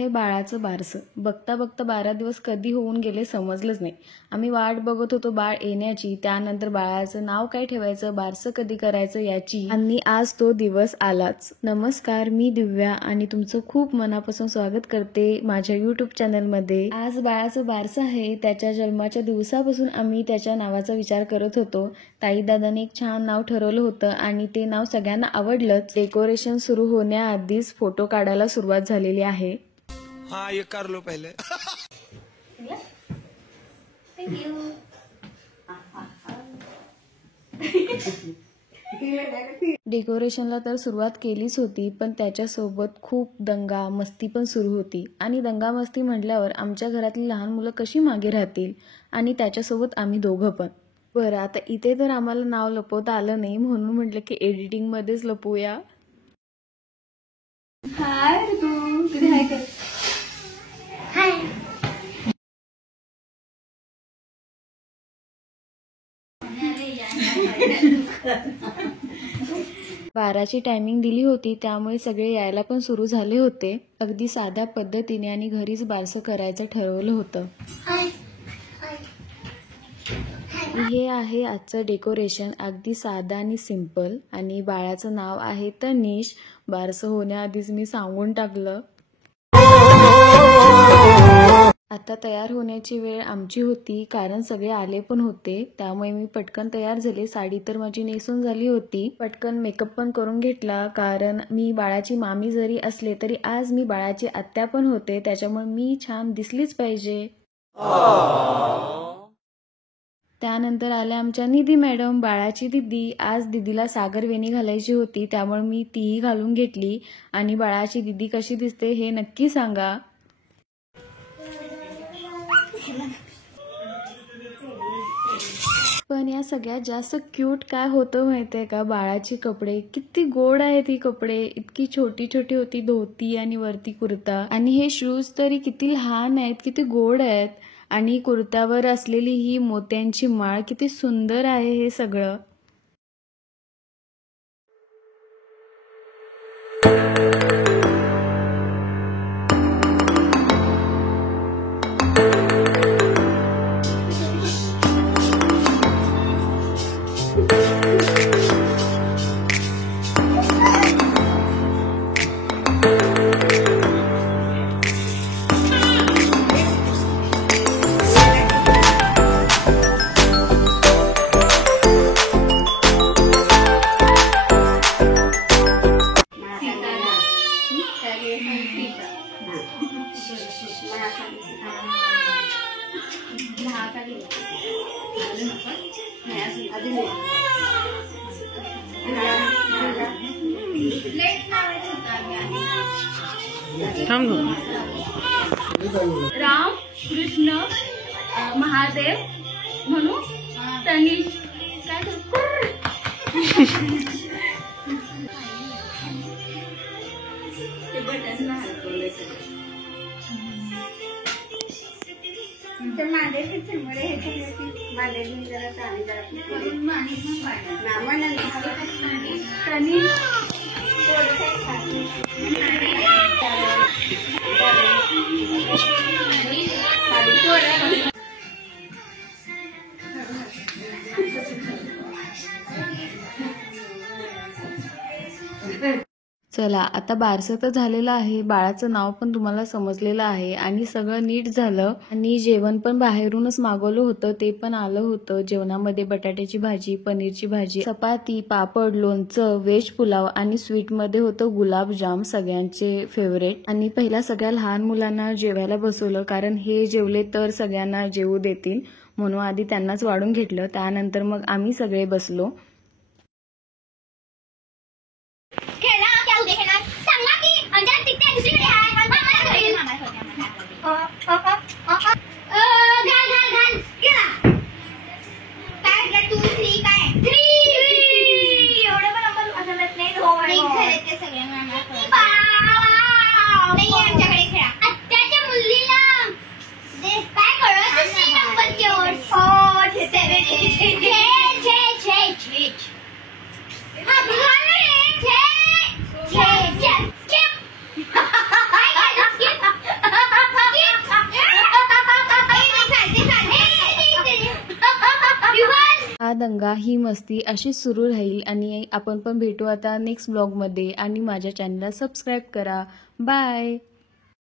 आहे बाळाचं बारसं. बघता बघता 12 दिवस कधी होऊन गेले समजलंच नाही. आम्ही वाट बघत होतो बाळ येण्याची, त्यानंतर बाळाचं नाव काय ठेवायचं, बारसं कधी करायचं याची, आणि आज तो दिवस आलाच. नमस्कार, मी दिव्या आणि तुमचं खूप मनापासून स्वागत करते माझ्या यूट्यूब चॅनलमध्ये. आज बाळाचं बारसं आहे. त्याच्या जन्माच्या दिवसापासून आम्ही त्याच्या नावाचा विचार करत होतो. ताई दादाने एक छान नाव ठरवलं होतं आणि ते नाव सगळ्यांना आवडलंच. डेकोरेशन सुरू होण्याआधीच फोटो काढायला सुरुवात झालेली आहे. हाँ ये कर लो पहले. डेकोरेशनला तर सुरुवात केलीच होती, पण त्याच्यासोबत खूप दंगा मस्ती पण सुरू होती. आणि दंगा मस्ती म्हटल्यावर आमच्या घरातली लहान मुलं कशी मागे राहतील, आणि त्याच्यासोबत आम्ही दोघं पण. बरं, आता इथे तर आम्हाला नाव लपवता आलं नाही, म्हणून म्हटलं की एडिटिंग मध्येच लपवूया. हाय तू कधी हाय कर. हाय. बाराची टायमिंग दिली होती, त्यामुळे सगळे यायला पण सुरू झाले होते. अगदी साध्या पद्धतीने आणि घरीच बारसं करायचं ठरवलं होतं. हे आहे आजचं डेकोरेशन, अगदी साधा आणि सिंपल. आणि बाळाचं नाव आहे तनिष. बारसं होण्याआधीच मी सांगून टाकलं. आता तयार होण्याची वेळ आमची होती, कारण सगळे आले पण होते. त्यामुळे मी पटकन तयार झाले. साडी तर माझी नेसून झाली होती. पटकन मेकअप पण करून घेतला, कारण मी बाळाची मामी जरी असले तरी आज मी बाळाची आत्या पण होते, त्याच्यामुळे मी छान दिसलीच पाहिजे. त्यानंतर आल्या आमच्या निधी मॅडम, बाळाची दिदी. आज दिदीला सागर वेणी घालायची होती, त्यामुळे मी तीही घालून घेतली. आणि बाळाची दिदी कशी दिसते हे नक्की सांगा. पण या सगळ्यात जास्त क्यूट काय होतं माहितीये का, बाळाचे कपडे. किती गोड आहेत ही कपडे. इतकी छोटी छोटी होती धोती आणि वरती कुर्ता. आणि हे शूज तरी किती लहान आहेत, किती गोड आहेत. आणि कुर्त्यावर असलेली ही मोत्यांची माळ, किती सुंदर आहे हे सगळं. राम कृष्ण महादेव म्हणू तनिष काय ते बटन चला, आता बारसं तर झालेलं आहे. बाळाचं नाव पण तुम्हाला समजलेलं आहे आणि सगळं नीट झालं. आणि जेवण पण बाहेरूनच मागवलं होतं, ते पण आलं होतं. जेवणामध्ये बटाट्याची भाजी, पनीरची भाजी, चपाती, पापड, लोणचं, व्हेज पुलाव आणि स्वीटमध्ये होतं गुलाबजाम, सगळ्यांचे फेवरेट. आणि पहिला सगळ्या लहान मुलांना जेवायला बसवलं, कारण हे जेवले तर सगळ्यांना जेवू देतील, म्हणून आधी त्यांनाच वाढून घेतलं. त्यानंतर मग आम्ही सगळे बसलो. दंगा ही मस्ती अशीच सुरू राहील आणि आपण पण भेटू आता नेक्स्ट ब्लॉगमध्ये आणि माझ्या चॅनलला सबस्क्राईब करा. बाय.